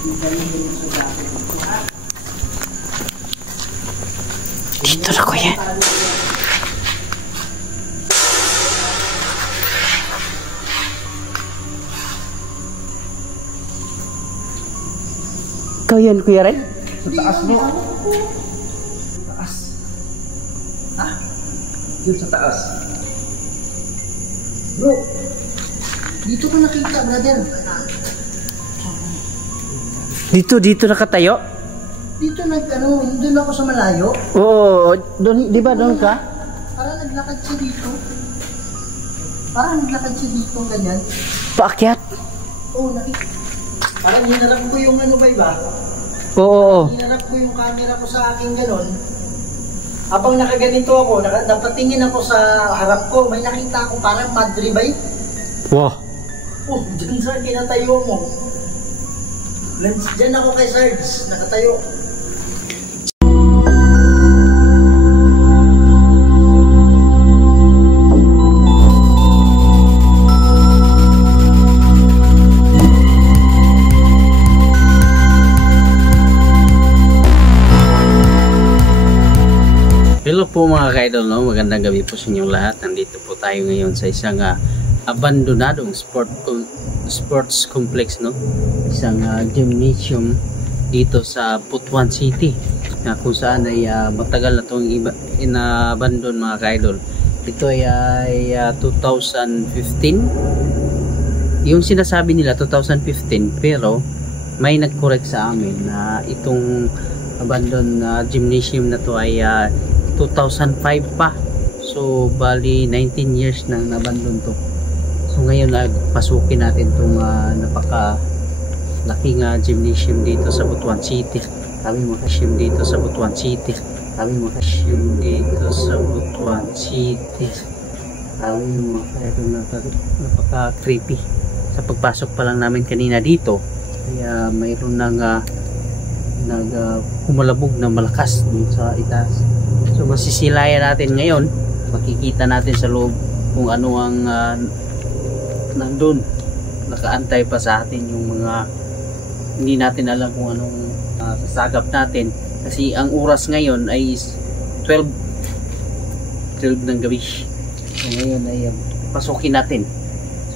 Dito na kuya. Ikaw yan kuya Red? Sa taas mo. Taas. Ha? Yun sa taas. Bro, dito ko nakita, brother. Dito nakatayo? Dito doon ako sa malayo. Oo, doon, di ba doon ka? Parang naglakad siya dito. Ganyan. Paakyat? Oo, nakita. Parang hinarap ko yung ba? Oo. Hinarap ko yung camera ko sa aking ganon. Habang nakaganito ako, napatingin ako sa harap ko, may nakita ako parang madribay. Wow. Oh, dyan sa kinatayo mo. Dyan ako kay Sarge, nakatayo. Hello po mga ka-idol, no? Magandang gabi po sa inyong lahat. Nandito po tayo ngayon sa isang abandonadong sports complex, no? Isang gymnasium dito sa Butuan City, na kung saan ay matagal na itong inabandon mga ka-idol. Ito ay 2015. Yung sinasabi nila 2015, pero may nag-correct sa amin na itong abandoned gymnasium na to ay 2005 pa. So bali 19 years nang nabandon to. So ngayon pasukin natin itong napaka-laking gymnasium dito sa Butuan City. Kami makasiyum dito sa Butuan City. Napaka-creepy. Sa pagpasok pa lang namin kanina dito, kaya mayroon nang humalabog na malakas dun sa itaas. So masisilayan natin ngayon, makikita natin sa loob kung ano ang nandun. Nakaantay pa sa atin yung mga hindi natin alam kung anong sasagap natin, kasi ang oras ngayon ay 12 ng gabi. So ngayon ay pasukin natin.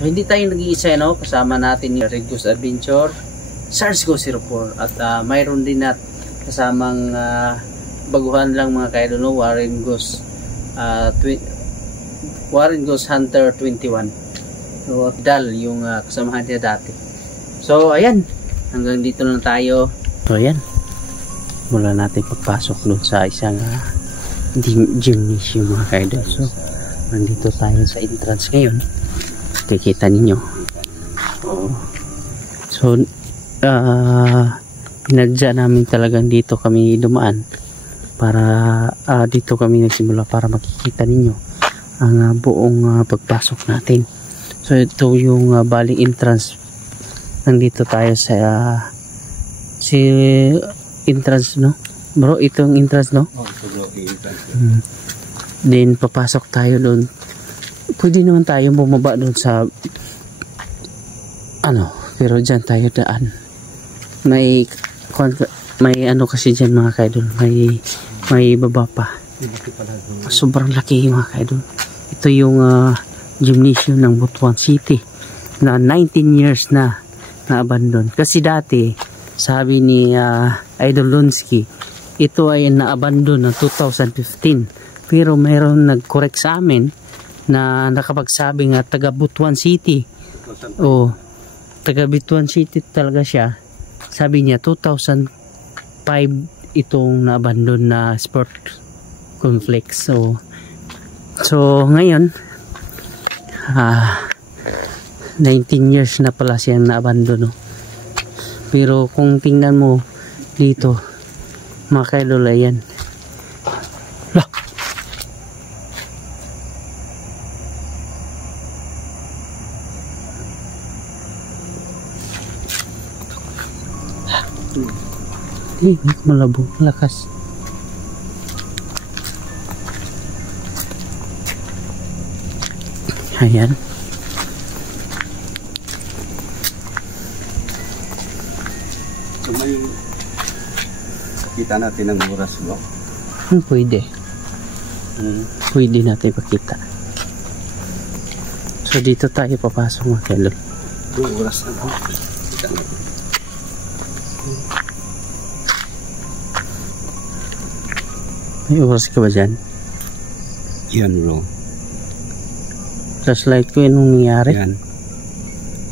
So hindi tayo nag-iisa, no? Kasama natin yung Red Goose Adventure, Sarge Go 04, at mayroon din at kasamang baguhan lang mga ka-idol, no? Warren Goose Hunter 21. So Dal yung kasamahan niya dati. So ayan, hanggang dito na tayo. So ayan, mula natin pagpasok doon sa isang gymnasium mga ka-idol. So nandito tayo sa entrance ngayon, kikita ninyo. So pinadya namin talagang dito kami dumaan para dito kami nagsimula para makikita ninyo ang buong pagpasok natin. So ito yung baling entrance. Nandito tayo sa si entrance, no bro? Itong entrance, no? Then papasok tayo doon. Pwede naman tayo bumaba doon sa pero dyan tayo daan. May ano kasi dyan mga ka-idol, may baba pa. Sobrang laki mga ka-idol. Ito yung gymnasium ng Butuan City na 19 years na abandon. Kasi dati sabi ni Idol Lonsky, ito ay na-abandon na 2015, pero mayroon nag-correct sa amin na nakapagsabi nga taga Butuan City. Taga Butuan City talaga siya. Sabi niya 2005 itong na-abandon na sport complex. So ngayon 19 years na pala siyang na-abandon, no? Pero kung tingnan mo dito mga ka-idol, ayan. Lah, malabog, malakas. Ayan. So may kita natin ang oras, bro. Pwede. Pwede natin ipakita. So dito tayo papasok mga kaidol. Ang oras na bro. Kita natin. May oras ka ba dyan? Yan bro. Flashlight ko yun nung nangyari. Yan.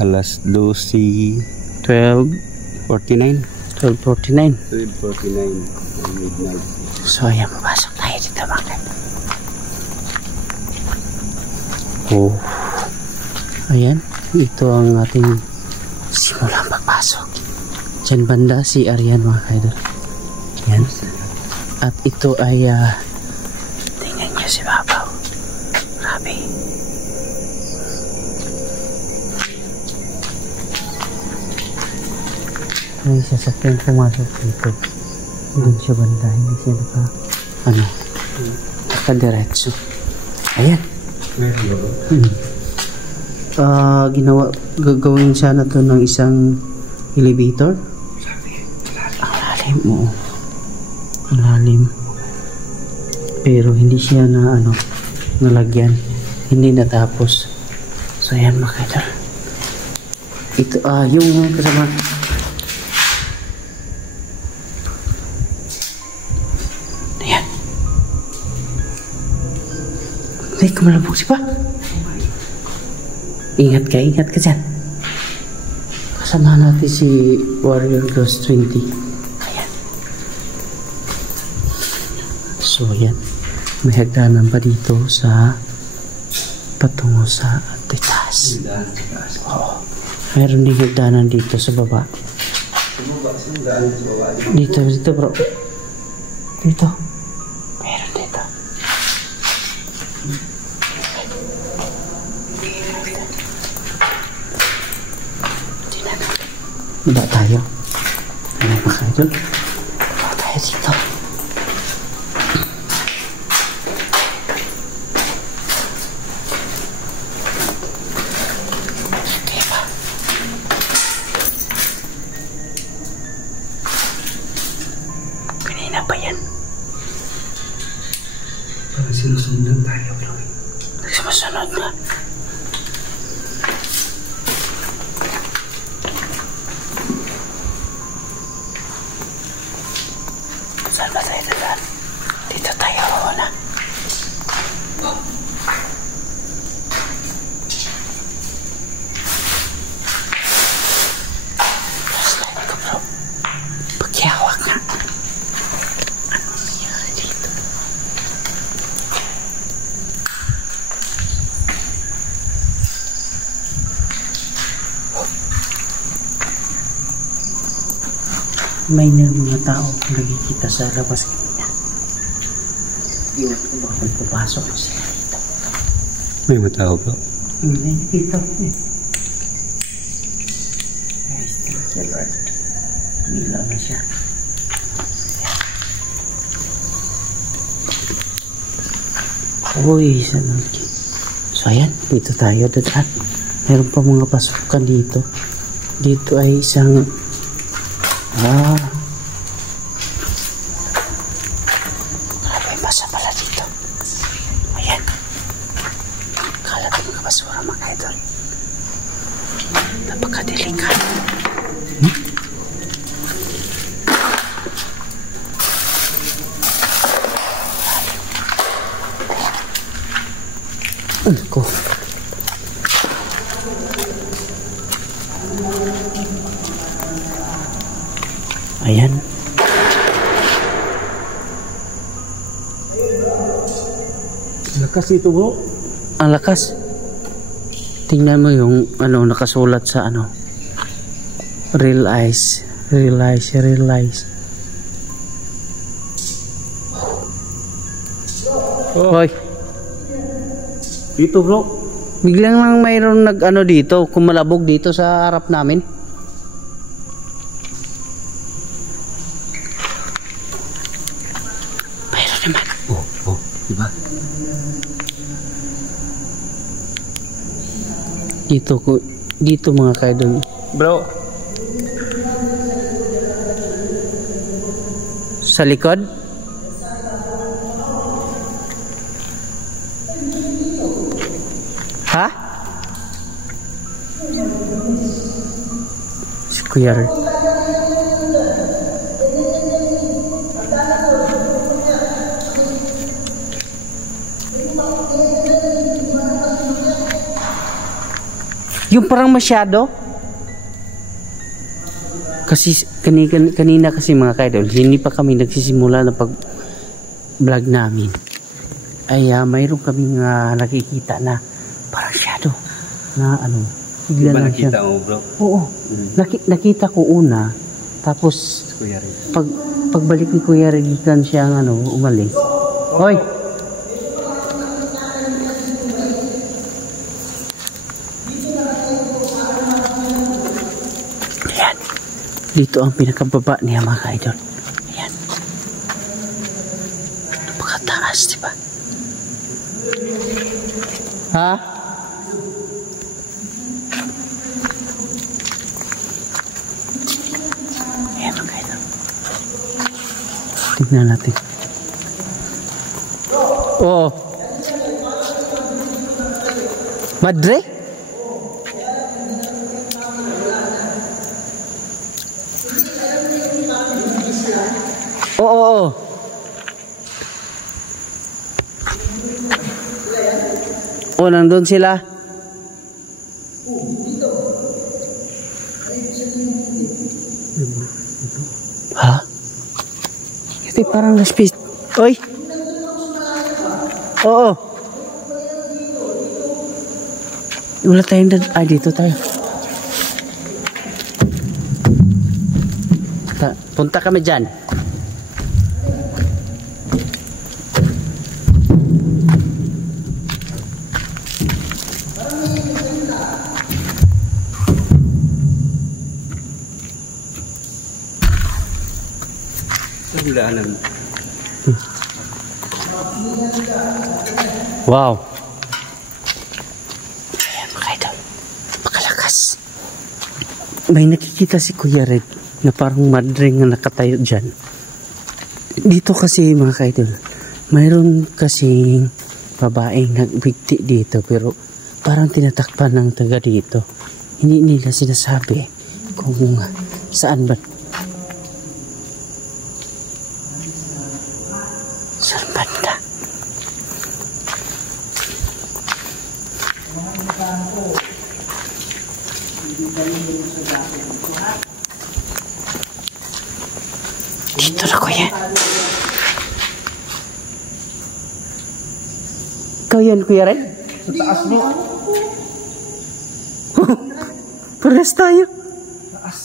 Alas 12:49. 12:49. 12:49 midnight. So ayan, mapasok tayo dito mga kaidol. Oh. Ayan, ito ang ating simulang pagpasok. Diyan banda si Arian mga kaidol. Yan. At ito ay tingnan niyo si Babaw. Grabe. May sasakyan pumasok dito. Doon siya banda. Hindi siya nakadiretso. Ayan. Gagawin siya na to ng isang elevator. Ang lalim mo. Ang lalim. Pero hindi siya na nalagyan. Hindi natapos. So ayan mga kaidol. Ito yung kasama. Ayan. Ay, kumalabog siya pa. Ingat ka dyan. Kasama natin si Warrior Ghost 20. Ayan. So, ayan. May hagdanan pa dito sa patungo sa itaas. Oo. Meron din hagdanan dito sa baba. Dito bro. Dito. Meron dito. Baba tayo. Ano ba kayo? Baba tayo dito. Diba? Kanina pa yan. Parang sinusundan tayo, bro. Nagsumasunod na. Saan ba tayo dadaan? Dito tayo na. Flashlight ko bro. Paghihawak nga. Ano nangyari dito? May mga tao nakikita sa labas kanina. Iwan ko ba kung papasok sila dito? May matao bro. May dito. Ay, still right. Mila na siya. Uy, sanaki. So ayan, dito tayo dadaan. Meron pa mga pasukan dito. Dito ay isang grabe masa pala dito. Ayan. Kalat ng mga basura mga kaidol. Napakadelikat. Ko. Ayan. Lakas ito bro. Ang lakas. Tingnan mo yung nakasulat sa realize. Hoy. Ito bro. Biglang lang mayroon dito, kumalabog dito sa harap namin. Mayroon naman. Oh, diba? Dito mga kaidol. Bro. Sa likod? Ha? Si Kuya Red. Yung parang masyado. Kasi kanina kasi mga kaidol, hindi pa kami nagsisimula ng pag-vlog namin. Ay mayroon kaming nakikita na parang shadow na ano, bigla lang siya. Nakita mo, bro? Oo. Nakita ko una, tapos Kuya Red. pagbalik ni Kuya Regikan siya umalis. Hoy! Ayan. Dito ang pinakababa niya mga ka-idol. Ayan. Napakataas, diba? Ha? Ayan mga ka-idol. Tignan natin. Oo. Madre? Oo. Oo, nandun sila. Ha? Kasi parang na-space. Oy! Oo. Wala tayong dito tayo. Punta kami dyan. Hulaanan. Wow. Ayan mga idol. Makalakas. May nakikita si Kuya Red na parang madre nga nakatayo dyan. Dito kasi mga kaidol, mayroon kasing babaeng nagbigti dito pero parang tinatakpan ng taga dito. Hindi nila sinasabi kung saan ba. Saan banda? Dito na Kuya. Ikaw yan Kuya Red? Sa taas mo. Pares tayo. Taas.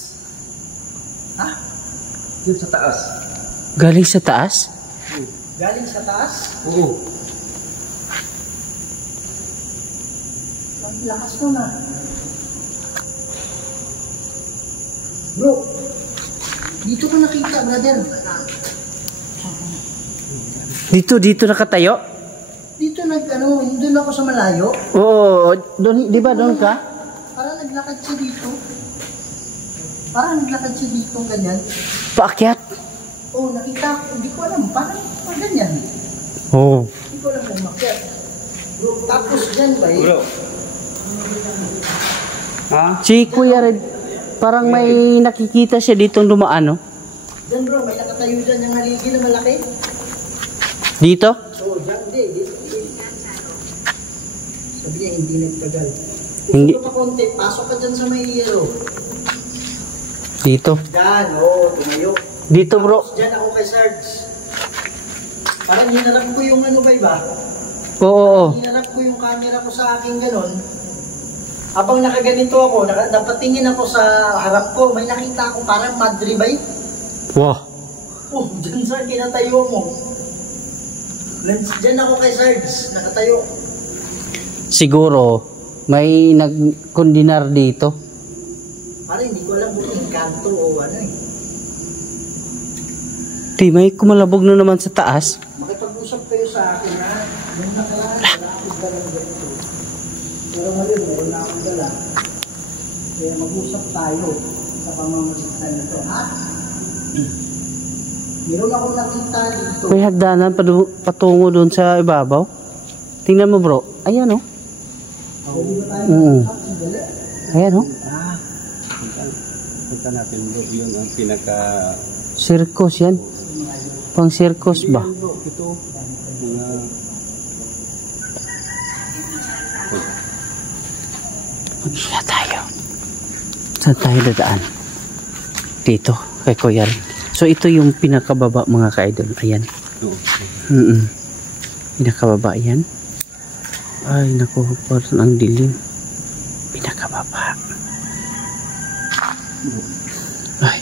Ha? Yun sa taas. Galing sa taas? Galing sa taas? Oo. Ang lakas mo na. Bro, dito ko nakita, brother. Dito nakatayo? Dito doon ako sa malayo. Oo, doon, di ba doon ka? Parang naglakad siya dito. Parang naglakad siya dito, ganyan. Paakyat? Oo, nakita ko. Hindi ko alam. Parang ganyan. Oo. Hindi ko alam kung makyat. Bro, tapos dyan ba eh? Bro. Ha? Si Kuya Red, parang may nakikita siya ditong dumaan, no? Dyan bro, may nakatayo dyan yung haligi na malaki. Dito? Oo, dyan. Hindi. Sabi niya, hindi nagtagal. Hindi. Dito pa konti, pasok ka dyan sa may yero. Dito. Dyan, oo, tumayo. Dito bro. Dyan ako kay Sarge. Parang hinarap ko yung ba iba? Oo. Hinarap ko yung camera ko sa akin ganon. Habang nakaganito ako, napatingin ako sa harap ko, may nakita ako parang madribay. Wow. Oh, dyan sir, kinatayo mo. Dyan ako kay Sarge, nakatayo. Siguro, may nagkondinar dito. Parang hindi ko alam kung engkanto o ano eh. Di, may kumalabog na naman sa taas. Makipag-usap kayo sa akin ha. Nung nakalaan, wala akong dalang ganito. Pero ngayon, meron na akong dala. Kaya mag-usap tayo sa pamamagitan nito, ha? Meron akong nakita dito. May hagdanan patungo doon sa ibabaw. Tingnan mo bro. Ayan oh. Ayan oh. Punta natin bro, yun ang pinaka... Circus yan. Pang circus ba? Bro, ito. Mga... Magsila tayo. Saan tayo dadaan? Dito, kay Kuya Ring. So ito yung pinakababa mga ka-idol. Ayan. Pinakababa yan. Ay naku, parang ang dilim. Pinakababa. Ay.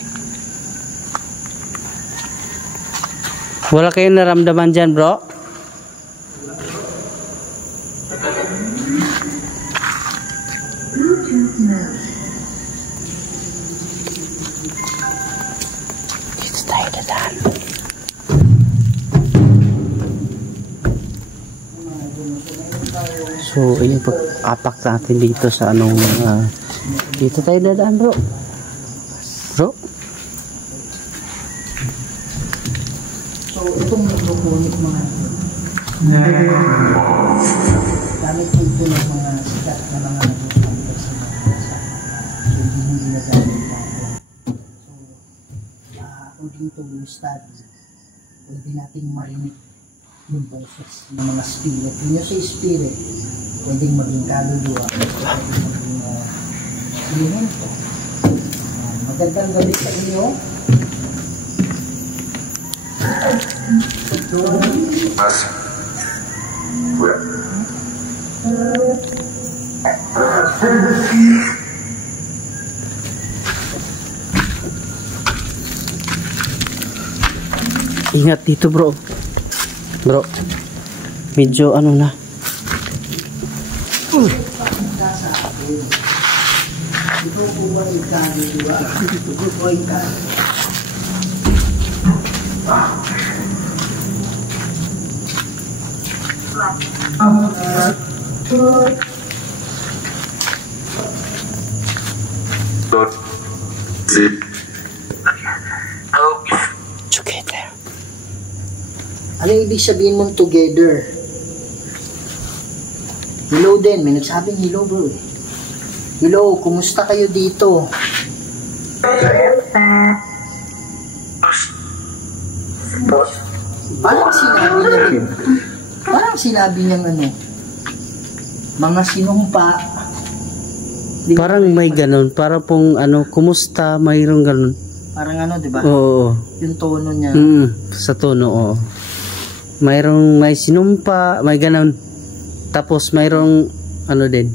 Wala kayong naramdaman dyan bro? Dito tayo dadaan. So, ayun, pag-apak natin dito sa anong dito tayo dadaan bro. Bro? So, itong hydroponic mga gamit ko ito ng mga sikat na mga hydroponic sa mga bansa. So, hindi ginagamit natin. So, according to the study, pwede nating marinig yung boses ng mga spirit. Yun yung sa spirit, pwedeng maging kaluluwa, pwedeng maging elemento. Magandang gabi sa inyo. Ingat dito bro. Bro, medyo ano na. Ito po ba ikaluluwa? Ito po ikaluluwa. Together. Ano ibig sabihin mong together? Hello din, may nagsabing hello bro. Hello, kumusta kayo dito? Parang sinabi niyang ano, mga sinumpa. Parang may ganun, para pong ano, kumusta, mayroong ganun. Parang ano, di ba? Oo. Yung tono niya. Sa tono, oo. Mayroong may sinumpa, may ganun. Tapos mayroong ano din.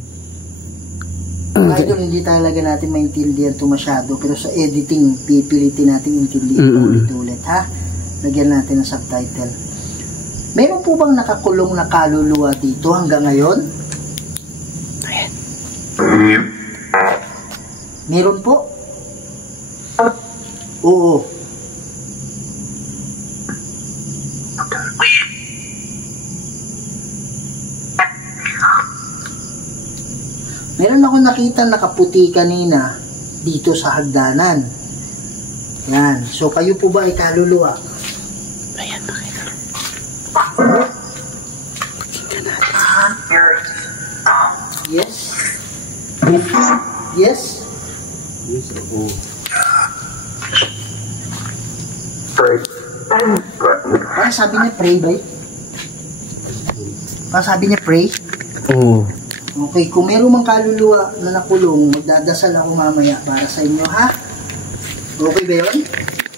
Idol, hindi talaga natin maintindihan ito masyado, pero sa editing, pipilitin natin intindihan ulit-ulit, ha? Lagyan natin ng subtitle. Meron po bang nakakulong na kaluluwa dito hanggang ngayon? Ayan. Meron po? Oo. Meron ako nakita nakaputi kanina dito sa hagdanan. Yan. So, kayo po ba ay kaluluwa? Ayan, nakita. Tingnan natin. Yes? Yes? Yes, oo. Parang sabi niya pray, ba? Parang sabi niya pray? Oo. Okay, kung meron mang kaluluwa na nakulong, magdadasal ako mamaya para sa inyo, ha? Okay ba yun?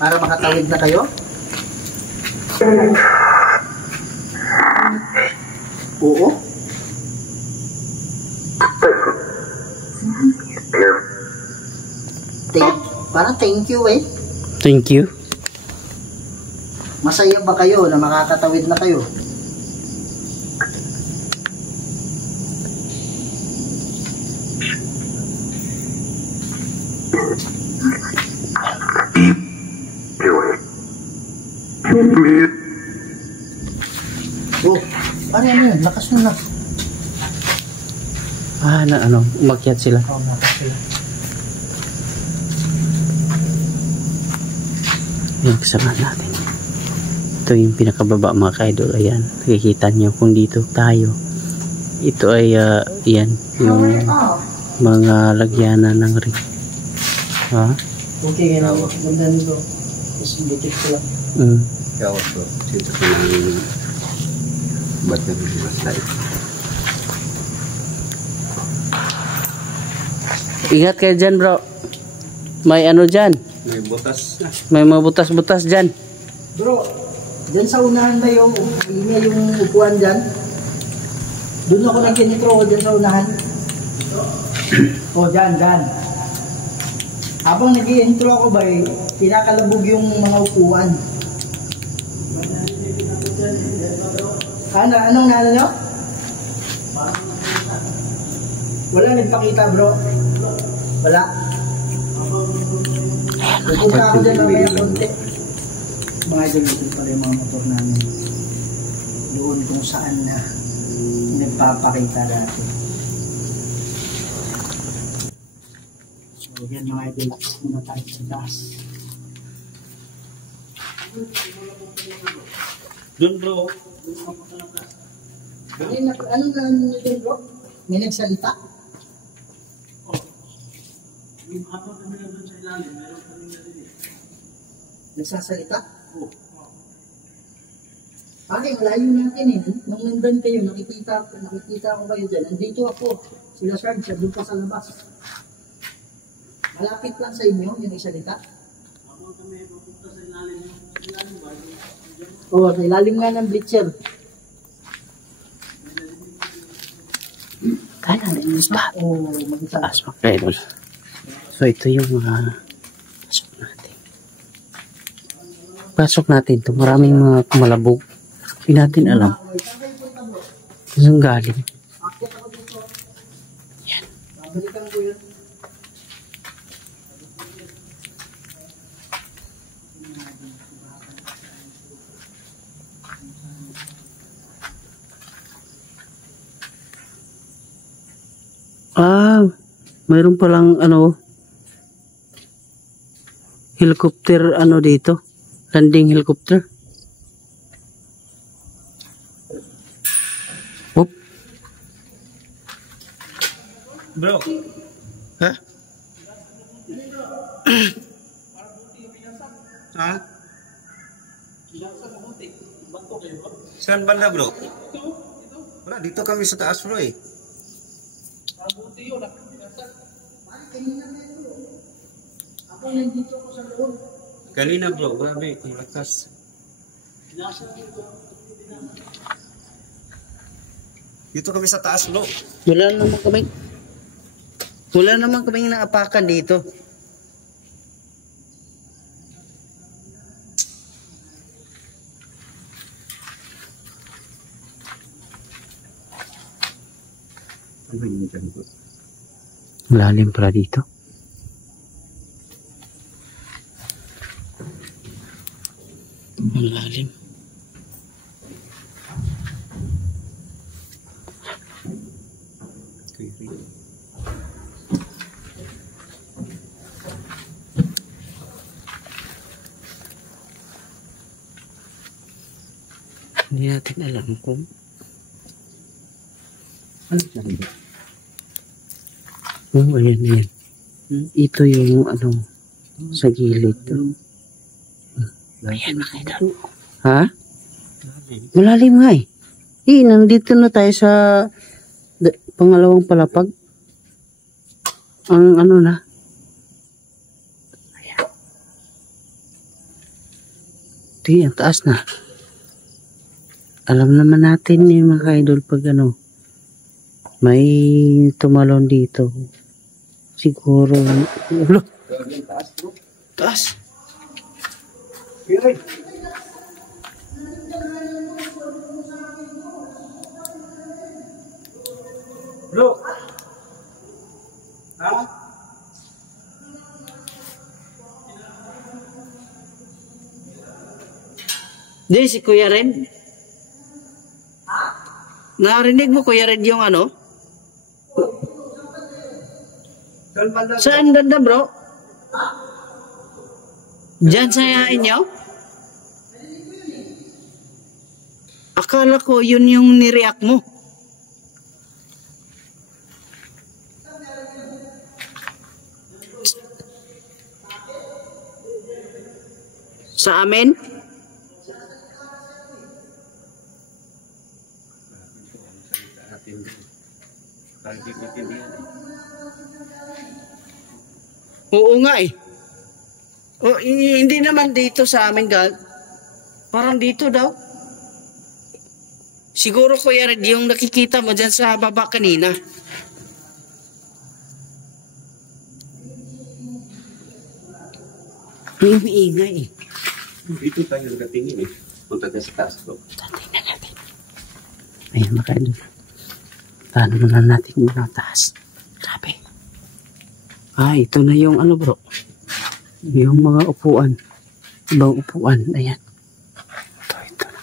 Para makatawid na kayo? Oo? Parang thank you, eh. Thank you. Masaya ba kayo na makakatawid na kayo? Oh, ano yun? Lakas mo na. Umakyat sila. Oh, lakas sila. Yung kasama natin. Ito yung pinakababa mga ka-idol. Ayan, nakikita nyo kung dito tayo. Ito ay yan yung mga lagyanan ng ring. Ha? Okay, kaya ganda nito. Tapos dikit ko lang. Kawas bro. Sito ko ng battery flashlight. Ingat kayo dyan bro. May ano dyan. May butas na. May mga butas-butas dyan. Bro, dyan sa unahan ba yung upuan dyan? Doon ako nag-intro ko dyan sa unahan. O, dyan. Habang nag-intro ako ba pinakalabog yung mga upuan. Anong nalo nyo? Wala nagpakita bro. Wala. Pupunta ako dyan mamaya konti. Mga idol, ito pala yung mga motor namin. Doon kung saan na nagpapakita dati. So yan mga idol, muna tayo sa taas. Doon bro. Ano na nito bro? May nagsalita? Yung habang kami na doon sa ilalim, meron kami narinig. Nagsasalita? Oo. Bakit malayo natin eh. Nung nandun kayo, nakikita ko kayo dyan. Nandito ako. Sila Sarge, siya doon pa sa labas. Malapit lang sa inyo yung nagsalita? Habang kami papunta sa ilalim ba? Oo, sa ilalim nga ng bleacher. Kaya na yung spot. Oo, mag-isa. Taas mga ka-idol. So ito yung mga pasok natin to. Maraming mga kumalabog. Hindi natin alam saan galing. Yan. Babalikan ko yun. Mayroon palang helicopter dito. Landing helicopter. Oop. Bro. Ha? Ha? Saan banda bro? Wala, dito kami sa taas bro eh. Ako nandito ko sa loob. Kanina bro, grabe, kung lakas. Dito kami sa taas bro. Wala naman kaming naapakan dito. Ano yung dyan bro? Malalim pala dito. Malalim. Hindi natin alam kung ano dyan bro? ayan. Ito yung sa gilid to. Ayan mga idol. Ha? Malalim nga eh. Nandito na tayo sa pangalawang palapag. Ang na. Ayan. Ito yung taas na. Alam naman natin mga idol pag may tumalon dito. Siguro. Taas bro. Taas. Piray. Bro. Ha? Di si Kuya Red. Narinig mo Kuya Red yung Saan banda? Saan banda bro? Diyan sa inyo? Akala ko yun yung nireact mo. Sa amin? Oo nga eh. Oh, hindi naman dito sa amin, parang dito daw. Siguro Kuya Red, yung nakikita mo dyan sa baba kanina. Iingay eh. Dito tayo nakatingin eh. Punta tayo sa taas bro. Tingnan natin. Ayun mga kaidol. Paano muna natin muna taas. Grabe. Ito na yung ano bro. Yung mga upuan. Ibang upuan. Ayan. Ito na.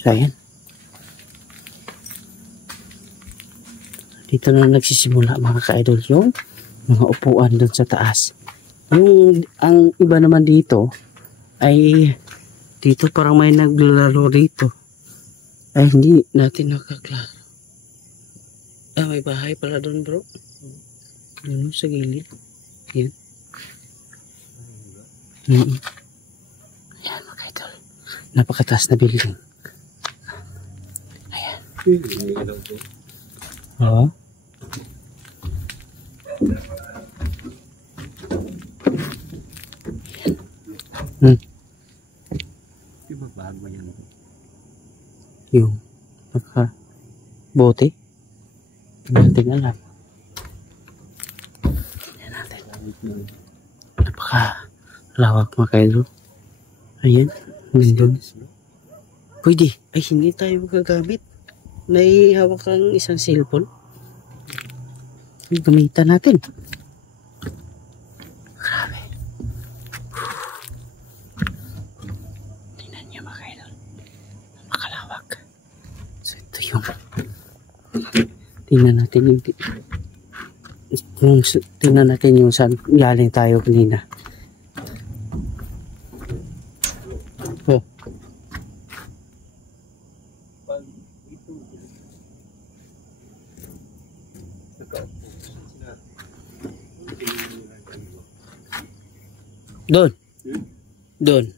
So ayan. Dito na nagsisimula mga ka-idol yung mga upuan doon sa taas. Ang iba naman dito ay dito parang may naglalaro dito. Ay hindi natin nakaklaro. May bahay pala doon bro. Doon sa gilid. Yan. Ayan mga idol. Napakataas na building. Ayan. Oo. Ibabahag mo yan. Yung bote. Hindi natin alam. Ayan natin. Napaka-lawak mga kaidol. Ayan. Nandun. Pwede. Ay, hindi tayo magagamit. May hawak kang isang cellphone. Gamitan natin. Grabe. Tingnan niyo mga kaidol. Napakalawak. So ito yung tingnan natin yung saan galing tayo kanina. Oh. Doon. Doon.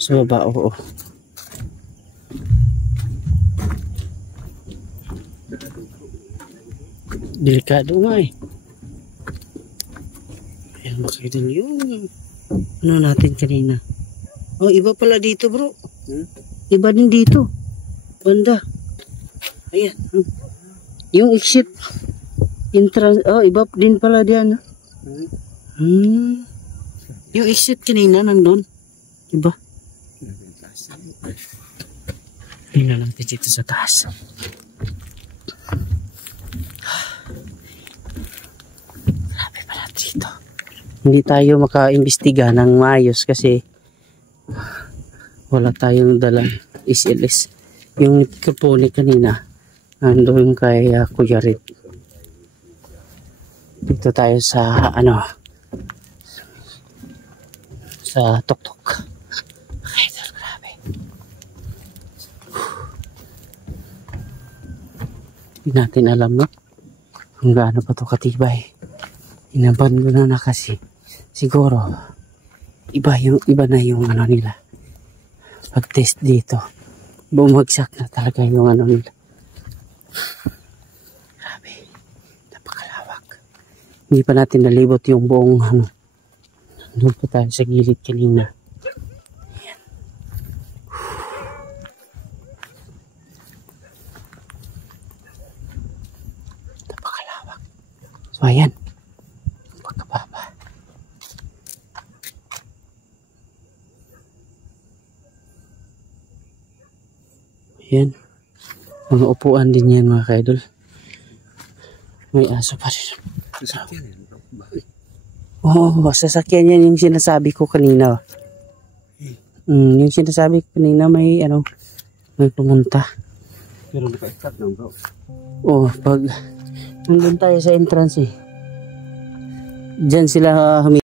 Sa baba, oo. Delikado nga eh. Ayan makita niyo yung ano natin kanina. Oh, iba pala dito bro. Iba din dito. Banda. Ayan. Yung exit entrance. Oh, iba din pala diyan. Yung exit kanina nandun. Diba? Tingnan natin dito sa taas. Grabe pala dito. Hindi tayo maka-imbestiga ng maayos kasi wala tayong dalang SLS. Yung kapone kanina nandun kay Kuya Red. Dito tayo sa sa tuktok. Okay, grabe. Hindi natin alam no kung gaano pa ito katibay. Inabandona na kasi. Siguro iba na yung ano nila. Pag test dito bumagsak na talaga yung ano nila. Hindi pa natin nalibot yung buong ano. Doon pa tayo sa gilid kanina. Ayan. Napakalawak. So ayan. Pagkababa. Ayan. Mga upuan din yan mga kaidol. May aso pa rin. Oo, sasakyan yan yung sinasabi ko kanina. Yung sinasabi ko kanina may may pumunta. Pero naka-start lang bro. Oo, pag nandun tayo sa entrance eh. Diyan sila